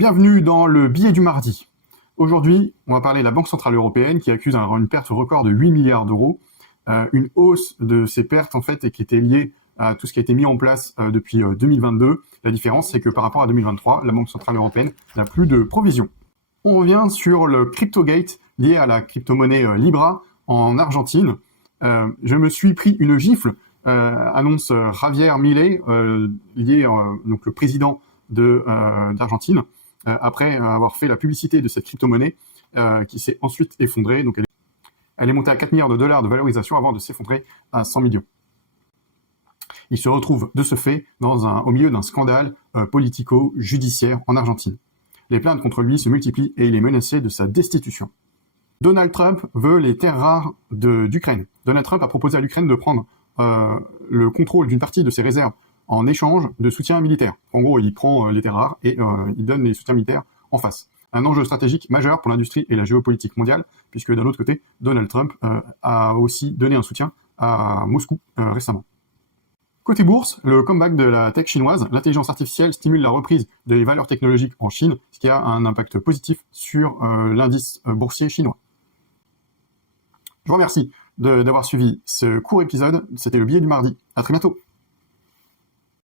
Bienvenue dans le billet du mardi. Aujourd'hui, on va parler de la Banque Centrale Européenne qui accuse une perte record de 8 milliards d'euros. Une hausse de ces pertes, en fait, et qui était liée à tout ce qui a été mis en place depuis 2022. La différence, c'est que par rapport à 2023, la Banque Centrale Européenne n'a plus de provisions. On revient sur le CryptoGate lié à la crypto-monnaie Libra en Argentine. Je me suis pris une gifle, annonce Javier Milei, donc le président d'Argentine, après avoir fait la publicité de cette crypto-monnaie qui s'est ensuite effondrée. Donc elle est montée à 4 milliards de dollars de valorisation avant de s'effondrer à 100 millions. Il se retrouve de ce fait au milieu d'un scandale politico-judiciaire en Argentine. Les plaintes contre lui se multiplient et il est menacé de sa destitution. Donald Trump veut les terres rares d'Ukraine. Donald Trump a proposé à l'Ukraine de prendre le contrôle d'une partie de ses réserves en échange de soutien militaire. En gros, il prend les terres rares et il donne les soutiens militaires en face. Un enjeu stratégique majeur pour l'industrie et la géopolitique mondiale, puisque d'un autre côté, Donald Trump a aussi donné un soutien à Moscou récemlement. Côté bourse, le comeback de la tech chinoise, l'intelligence artificielle stimule la reprise des valeurs technologiques en Chine, ce qui a un impact positif sur l'indice boursier chinois. Je vous remercie d'avoir suivi ce court épisode. C'était le billet du mardi. À très bientôt.